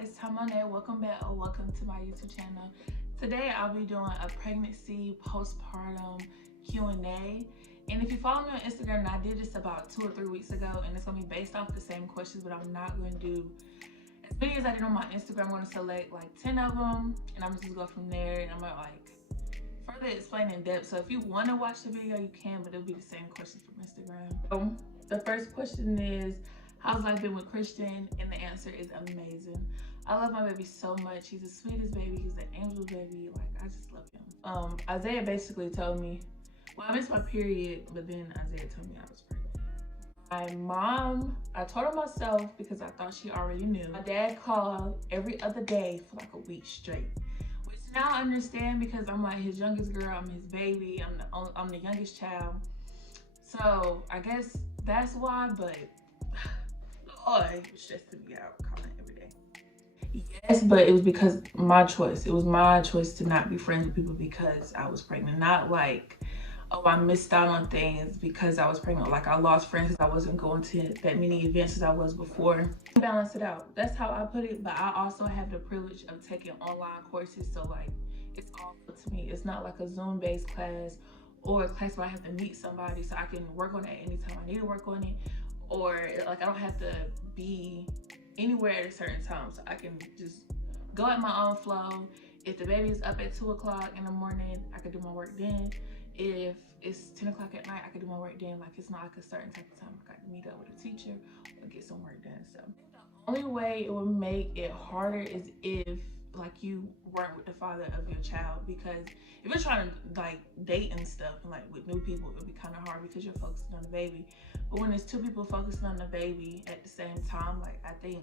it's Tamone. Welcome back or welcome to my YouTube channel. Today I'll be doing a pregnancy postpartum Q&A. And if you follow me on Instagram, I did this about 2 or 3 weeks ago, and it's gonna be based off the same questions, but I'm not gonna do as many as I did on my Instagram. I'm gonna select like 10 of them, and I'm just gonna go from there, and I'm gonna like further explain in depth. So if you wanna watch the video, you can, but it'll be the same questions from Instagram. So the first question is, how's life been with Christian? And the answer is amazing. I love my baby so much. He's the sweetest baby. He's the angel baby. Like, I just love him. Isaiah basically told me, well, I missed my period, but then Isaiah told me I was pregnant. My mom, I told her myself because I thought she already knew. My dad called every other day for like a week straight, which now I understand because I'm like his youngest girl. I'm his baby. I'm the youngest child. So I guess that's why, but it was stressing me out calling every day. Yes, but it was because my choice. It was my choice to not be friends with people because I was pregnant. Not like, oh, I missed out on things because I was pregnant. Like I lost friends because I wasn't going to that many events as I was before. Balance it out. That's how I put it. But I also have the privilege of taking online courses. So like, it's all up to me. It's not like a Zoom-based class or a class where I have to meet somebody so I can work on it anytime I need to work on it. Or like I don't have to be anywhere at a certain time, so I can just go at my own flow. If the baby is up at 2 o'clock in the morning, I can do my work then. If it's 10 o'clock at night, I can do my work then. Like it's not like a certain type of time I got to meet up with a teacher or get some work done. So the only way it would make it harder is if like you weren't with the father of your child, because if you're trying to like date and stuff and like with new people, it'll be kind of hard because you're focusing on the baby. But when there's 2 people focusing on the baby at the same time, like I think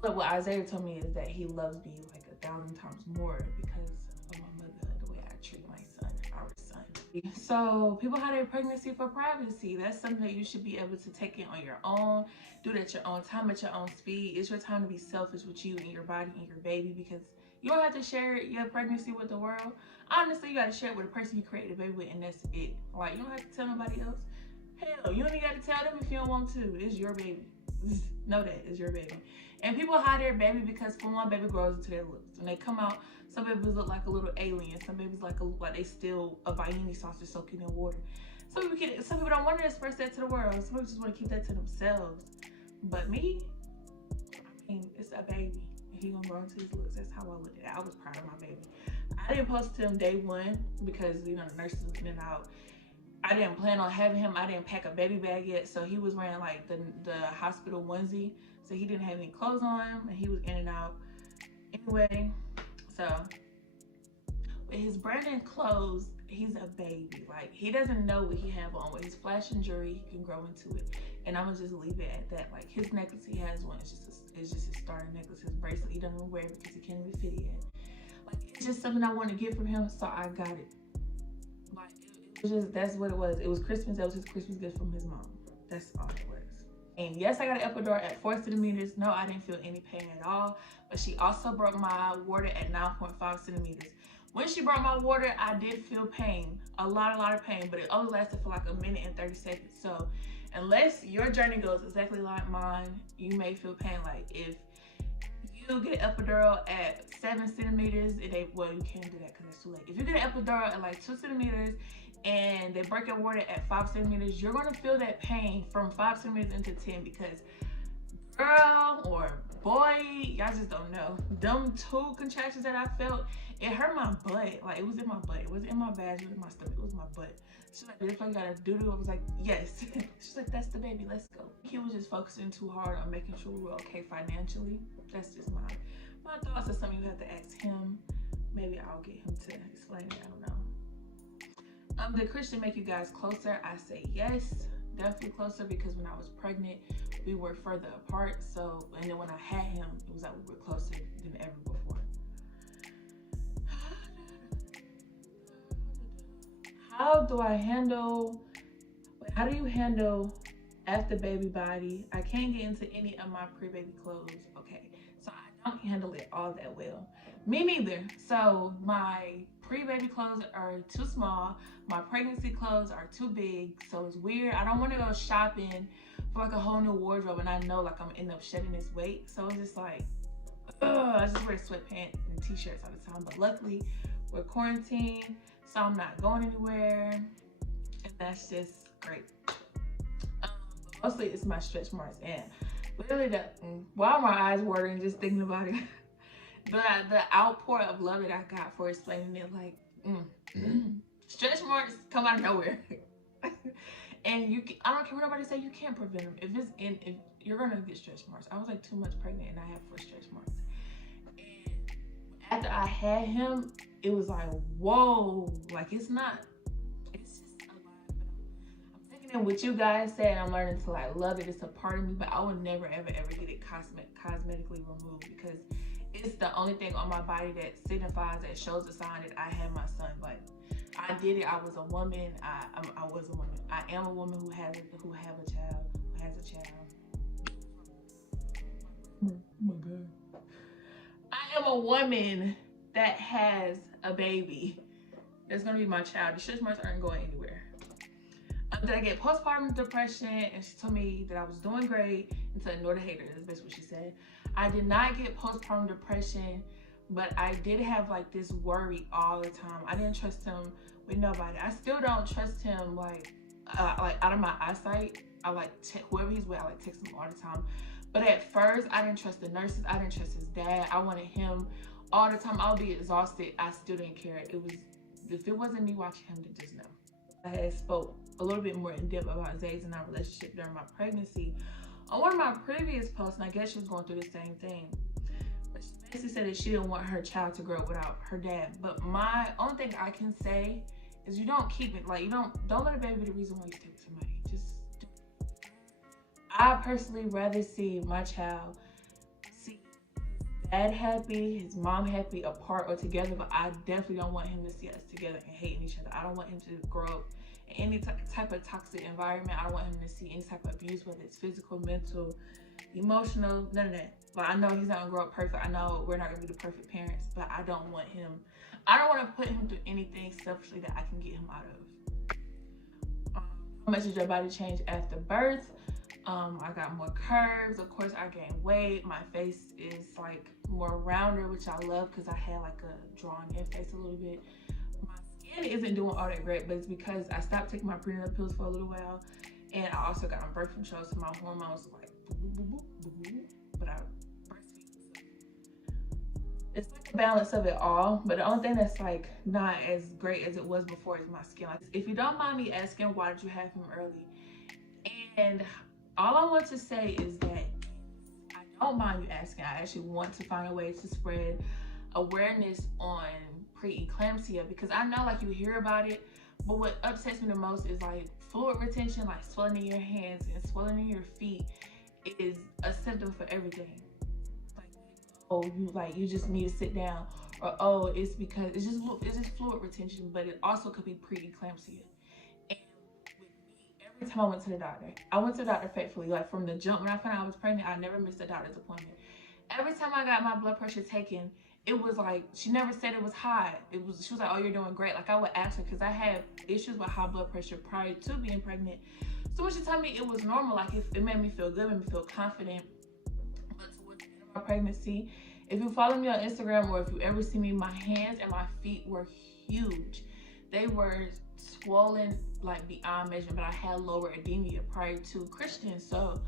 what Isaiah told me is that he loves me like 1,000 times more because of my mother, the way I treat my son, our son. So people have their pregnancy for privacy. That's something that you should be able to take in on your own, do it at your own time, at your own speed. It's your time to be selfish with you and your body and your baby, because you don't have to share your pregnancy with the world. Honestly, you got to share it with the person you created the baby with, and that's it. Like, you don't have to tell nobody else. Hell, you don't even got to tell them if you don't want to. It's your baby. Know that it's your baby. And people hide their baby because, for one, baby grows into their looks. When they come out, some babies look like a little alien. Some babies like they still a Viennese sausage soaking in water. Some people don't want to express that to the world. Some people just want to keep that to themselves. But me, I mean, it's a baby. He gonna grow into his looks. That's how I look at it. I was proud of my baby. I didn't post him day one because, you know, the nurses was in and out. I didn't plan on having him. I didn't pack a baby bag yet, so he was wearing like the hospital onesie, so he didn't have any clothes on him, and he was in and out. Anyway, so with his brand new clothes, he's a baby. Like, he doesn't know what he have on. With his flashing jewelry, he can grow into it, and I'm gonna just leave it at that. Like, his necklace, he has one. It's just his starter necklace. His bracelet, he doesn't even wear it because he can't even fit it yet. Like, it's just something I want to get from him, so I got it. Like, that's what it was. It was Christmas. That was his Christmas gift from his mom. That's all it was. And yes, I got an epidural at 4 centimeters. No, I didn't feel any pain at all. But she also broke my water at 9.5 centimeters. When she broke my water, I did feel pain. A lot of pain. But it only lasted for like 1 minute and 30 seconds. So unless your journey goes exactly like mine, you may feel pain. Like if you get an epidural at 7 centimeters, well, you can't do that because it's too late. If you get an epidural at like 2 centimeters, and they break your water at 5 centimeters, you're gonna feel that pain from 5 centimeters into 10, because girl or boy, y'all just don't know. Them 2 contractions that I felt, it hurt my butt. Like, it was in my butt. It was in my vag, it was in my stomach, it was my butt. She's like, this like you gotta doo-doo. I was like, yes. She's like, that's the baby, let's go. He was just focusing too hard on making sure we were okay financially. That's just my thoughts. Are something you have to ask him. Maybe I'll get him to explain it, I don't know. Did Christian make you guys closer? I say yes, definitely closer, because when I was pregnant, we were further apart. So, and then when I had him, it was like we were closer than ever before. How do you handle after baby body? I can't get into any of my pre-baby clothes. Okay, so I don't handle it all that well. Me neither. So my pre-baby clothes are too small. My pregnancy clothes are too big. So it's weird. I don't want to go shopping for like a whole new wardrobe, and I know like I'm gonna end up shedding this weight. So it's just like, I just wear sweatpants and t-shirts all the time. But luckily we're quarantined, so I'm not going anywhere, and that's just great. Mostly it's my stretch marks, and literally why are my eyes watering just thinking about it? The outpour of love that I got for explaining it, like stretch marks come out of nowhere. And I don't care what nobody say, you can't prevent them. If you're gonna get stretch marks. I was like 2 months pregnant and I had 4 stretch marks. And after I had him, it was like, whoa, like it's just a lot. But I'm taking in what you guys said, and I'm learning to like love it. It's a part of me, but I would never ever get it cosmetically removed, because it's the only thing on my body that signifies, that shows a sign that I had my son. Like, I did it. I was a woman. I was a woman. I am a woman who has a child. Oh my God. I am a woman that has a baby. That's gonna be my child. The stretch marks aren't going anywhere. Did I get postpartum depression? And she told me that I was doing great and to ignore the haters. That's basically what she said. I did not get postpartum depression, but I did have like this worry all the time. I didn't trust him with nobody. I still don't trust him like out of my eyesight. I like whoever he's with, I like text him all the time. But at first, I didn't trust the nurses. I didn't trust his dad. I wanted him all the time. I'll be exhausted. I still didn't care. If it wasn't me watching him, then just know. I had spoke a little bit more in depth about Zay's and our relationship during my pregnancy on one of my previous posts, and I guess she was going through the same thing. But she basically said that she didn't want her child to grow up without her dad. But my only thing I can say is you don't keep it, like, you don't let a baby be the reason why you stay with somebody. Just do it. I personally rather see my child see his dad happy, his mom happy, apart or together, but I definitely don't want him to see us together and hating each other. I don't want him to grow up in any type of toxic environment. I don't want him to see any type of abuse, whether it's physical, mental, emotional, none of that. But I know he's not gonna grow up perfect. I know we're not gonna be the perfect parents, but I don't want to put him through anything selfishly that I can get him out of. How much did your body change after birth? I got more curves. Of course, I gained weight. My face is like more rounder, which I love because I had like a drawn-in face a little bit. My skin isn't doing all that great, but it's because I stopped taking my prenatal pills for a little while, and I also got on birth control, so my hormones like but I breastfeed. It's like a balance of it all, but the only thing that's like not as great as it was before is my skin. Like, if you don't mind me asking, why did you have him early? And all I want to say is that I don't mind you asking. I actually want to find a way to spread awareness on preeclampsia, because I know like you hear about it, but what upsets me the most is like fluid retention, like swelling in your hands and swelling in your feet is a symptom for everything. Like, oh, you just need to sit down, or oh, it's because it's just fluid retention, but it also could be preeclampsia. And with me, every time I went to the doctor faithfully. Like from the jump, when I found out I was pregnant, I never missed a doctor's appointment. Every time I got my blood pressure taken, it was like, she never said it was high. She was like, oh, you're doing great. Like, I would ask her, because I had issues with high blood pressure prior to being pregnant. So when she told me it was normal, like it made me feel good, made me feel confident. But towards the end of my pregnancy, if you follow me on Instagram, or if you ever see me, my hands and my feet were huge. They were swollen like beyond measure, but I had lower edema prior to Christian. So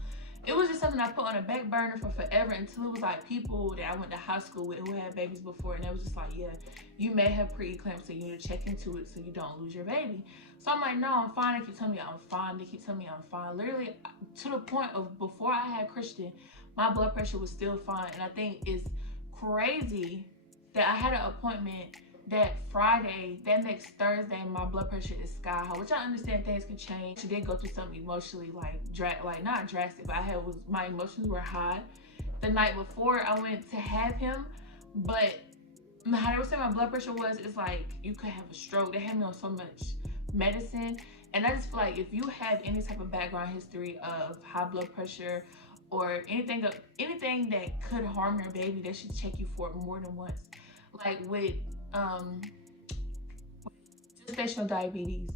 it was just something I put on a back burner for forever, until it was like people that I went to high school with who had babies before, and it was just like, yeah, you may have preeclampsia, you need to check into it so you don't lose your baby. So I'm like, no, I'm fine. They keep telling me I'm fine. They keep telling me I'm fine. Literally to the point of before I had Christian, my blood pressure was still fine. And I think it's crazy that I had an appointment that Friday, that next Thursday, my blood pressure is sky high, which I understand things can change. She did go through something emotionally, like not drastic, but my emotions were high the night before I went to have him. But how they were saying my blood pressure was, it's like you could have a stroke. They had me on so much medicine, and I just feel like if you have any type of background history of high blood pressure or anything that could harm your baby, they should check you for it more than once. Like with gestational diabetes,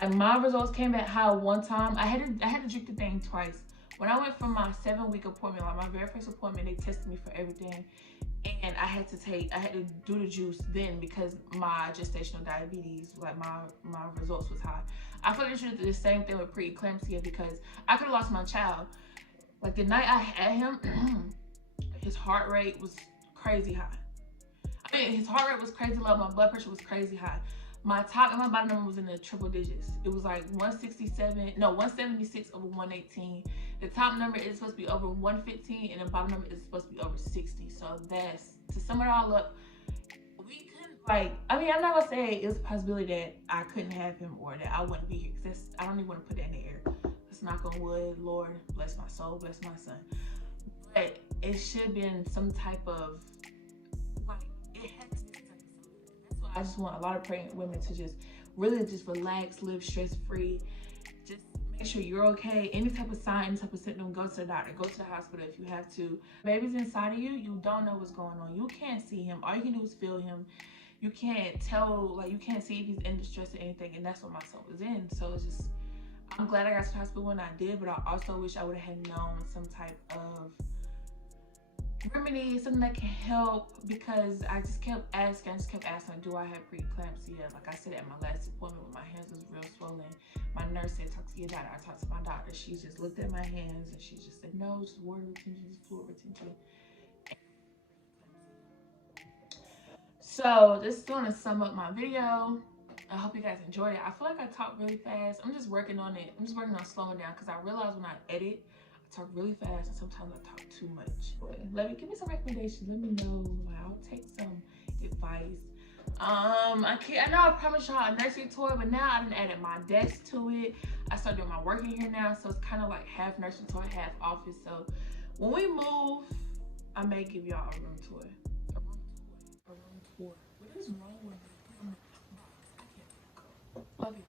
Like my results came back high one time. I had to drink the thing twice. When I went for my 7-week appointment, like my very first appointment, they tested me for everything. And I had to do the juice then because my gestational diabetes, like my results was high. I feel like they should do the same thing with preeclampsia because I could have lost my child. Like the night I had him, his heart rate was crazy high. I mean, his heart rate was crazy low. My blood pressure was crazy high. My top and my bottom number was in the triple digits. It was like 176 over 118. The top number is supposed to be over 115, and the bottom number is supposed to be over 60. So that's, to sum it all up, we couldn't, like, I mean, I'm not gonna say it was a possibility that I couldn't have him or that I wouldn't be here, because I don't even want to put that in the air. Let's knock on wood. Lord, bless my soul, bless my son. But it should have been some type of, like, it had to be some type of something. That's why I just want a lot of pregnant women to just really just relax, live stress-free. Just make sure you're okay. Any type of sign, any type of symptom, go to the doctor, go to the hospital if you have to. Baby's inside of you, you don't know what's going on. You can't see him. All you can do is feel him. You can't tell, like, you can't see if he's in distress or anything, and that's what my son was in. So it's just, I'm glad I got to the hospital when I did, but I also wish I would have known some type of remedy, something that can help, because I just kept asking, do I have preeclampsia? Like I said at my last appointment, when my hands was real swollen, my nurse said, talk to your doctor. I talked to my doctor. She just looked at my hands and she just said, no, just water retention, just fluid retention. So this is going to sum up my video. I hope you guys enjoyed it. I feel like I talk really fast. I'm just working on it. I'm just working on slowing down, because I realize when I edit, I talk really fast and sometimes I talk too much. But give me some recommendations. Let me know. I'll take some advice. I know I promised y'all a nursery tour, but now I done added my desk to it. I started doing my work in here now, so it's kind of like half nursery tour, half office. So when we move, I may give y'all a room tour. A room tour. What is wrong?